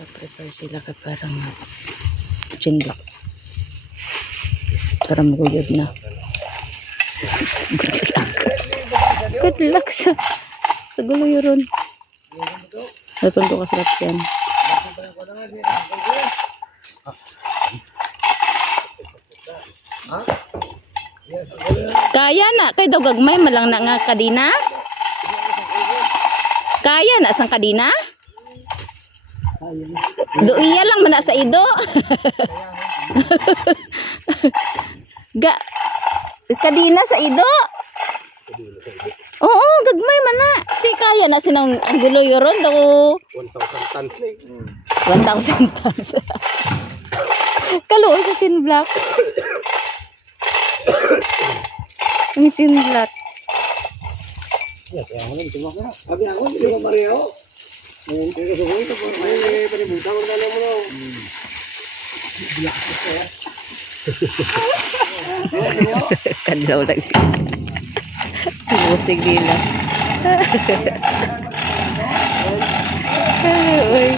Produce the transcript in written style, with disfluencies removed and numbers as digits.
Prepare sila kay parang chinlock. Para maguyod na. Good luck. Good luck sa guluyuron. Natundo ka sarap yan. Kaya na kay daw gagmay malang na nga kadina. Kaya na sang kadina? Do iya lang man na sa ido. Ga kadina sa ido. Oo, gagmay man na. Di kaya na sinang ang guluyuron daw 1,000 tons. 1,000 tons. Kaluoy sa tinblock. Ang tinblock. Ya, kaya ako nang tumak na. Sabi ako, hindi ko mareho. Ngayon, kaya sa buhay, may panibutan ko na lang mo na. Bilakas ko ya. Kadlaw lang siya. Musig nila. Uy.